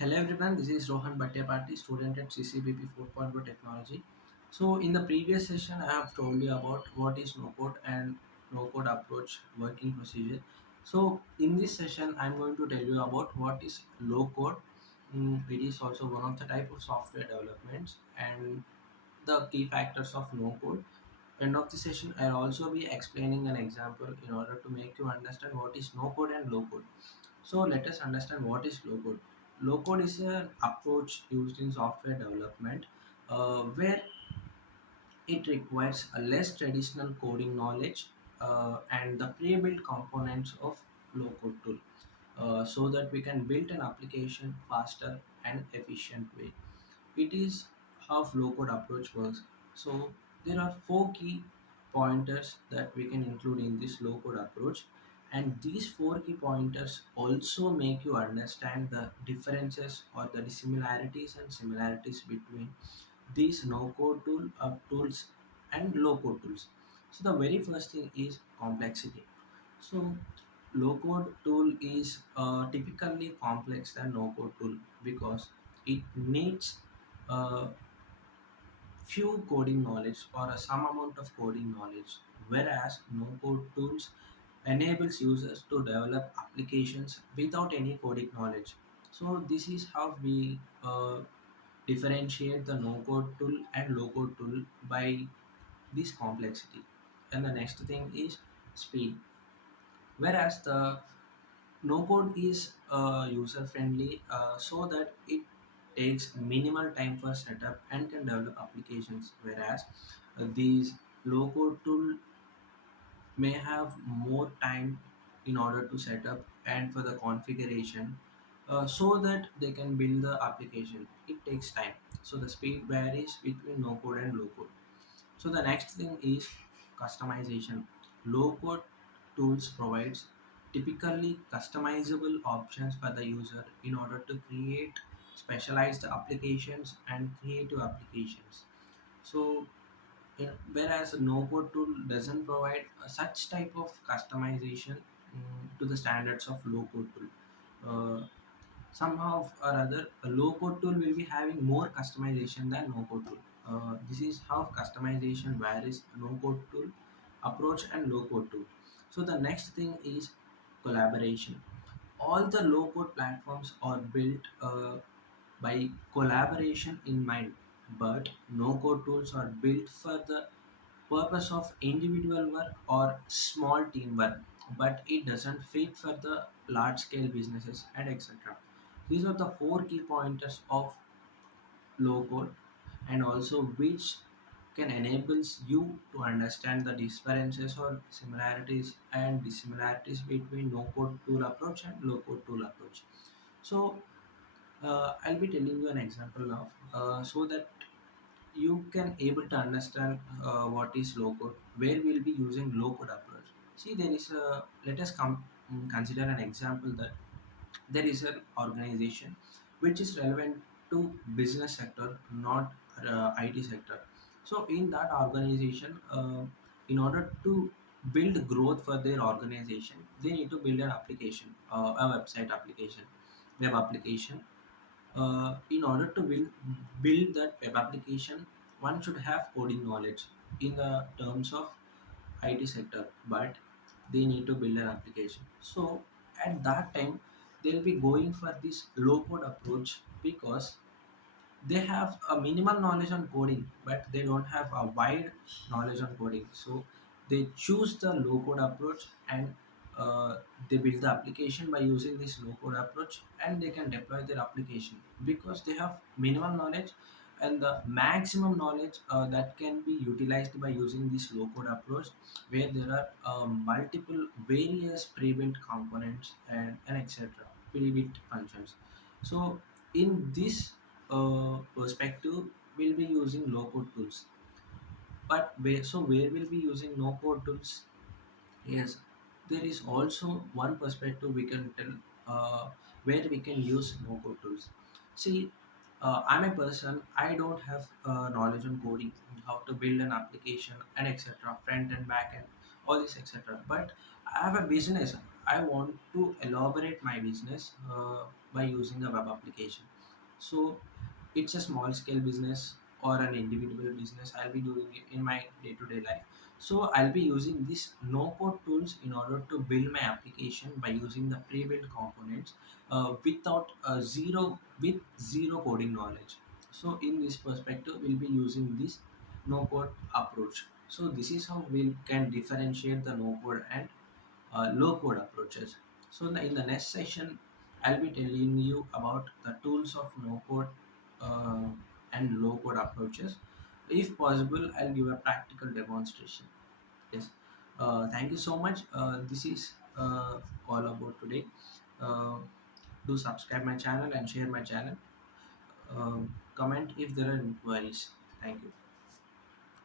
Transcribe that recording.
Hello everyone, this is Rohan Bhattapati, student at CCBP 4.0 Technology. So in the previous session, I have told you about what is no-code and no-code approach working procedure. So in this session, I'm going to tell you about what is low-code. It is also one of the type of software developments and the key factors of no-code. End of the session, I'll also be explaining an example in order to make you understand what is no-code and low-code. So let us understand what is low code. Low code is an approach used in software development where it requires a less traditional coding knowledge and the pre-built components of low code tool so that we can build an application faster and efficient way. It is how low code approach works. So there are four key pointers that we can include in this low code approach, and these four key pointers also make you understand the differences or the dissimilarities and similarities between these no code tools and low code tools. So the very first thing is complexity. So low code tool is typically complex than no code tool because it needs uh, few coding knowledge or some amount of coding knowledge, whereas no code tools enables users to develop applications without any coding knowledge. So this is how we differentiate the no code tool and low code tool by this complexity. And the next thing is speed, whereas the no code is user friendly so that it takes minimal time for setup and can develop applications, whereas these low code tool may have more time in order to set up and for the configuration so that they can build the application. It takes time, so the speed varies between no code and low code. So the next thing is customization. Low code tools provides typically customizable options for the user in order to create specialized applications and creative applications. So whereas a no code tool doesn't provide such type of customization to the standards of low code tool. Somehow or other, a low code tool will be having more customization than no code tool. This is how customization varies no code tool approach and low code tool. So the next thing is collaboration. All the low code platforms are built by collaboration in mind, but no code tools are built for the purpose of individual work or small teamwork, but it doesn't fit for the large scale businesses and etc. These are the four key pointers of low code, and also which can enables you to understand the differences or similarities and dissimilarities between no code tool approach and low code tool approach. So I'll be telling you an example now so that you can able to understand what is low code, where we'll be using low code approach. See, there is a let us consider an example that there is an organization which is relevant to business sector, not IT sector. So in that organization, in order to build growth for their organization, they need to build an application, a website application, web application. In order to build that web application, one should have coding knowledge in the terms of IT sector, but they need to build an application. So at that time, they'll be going for this low code approach because they have a minimal knowledge on coding, but they don't have a wide knowledge on coding. So they choose the low code approach, and they build the application by using this low code approach, and they can deploy their application because they have minimal knowledge and the maximum knowledge that can be utilized by using this low code approach, where there are multiple various pre-built components and etc, pre-built functions. So in this perspective, we'll be using low code tools. But where we'll be using no code tools? Yes, there is also one perspective we can tell where we can use no code tools. See, I'm a person, I don't have knowledge on coding, how to build an application and etc, front and back end, all this etc. But I have a business. I want to elaborate my business. by using a web application. So it's a small scale business or an individual business, I'll be doing it in my day-to-day life. So I'll be using these no code tools in order to build my application by using the pre-built components, without zero coding knowledge. So in this perspective we'll be using this no code approach. So this is how we can differentiate the no code and low code approaches. So in the next session, I'll be telling you about the tools of no code uh, and low code approaches. If possible, I'll give a practical demonstration. Yes. Thank you so much. This is all about today. Uh, do subscribe my channel and share my channel. Comment if there are inquiries. Thank you.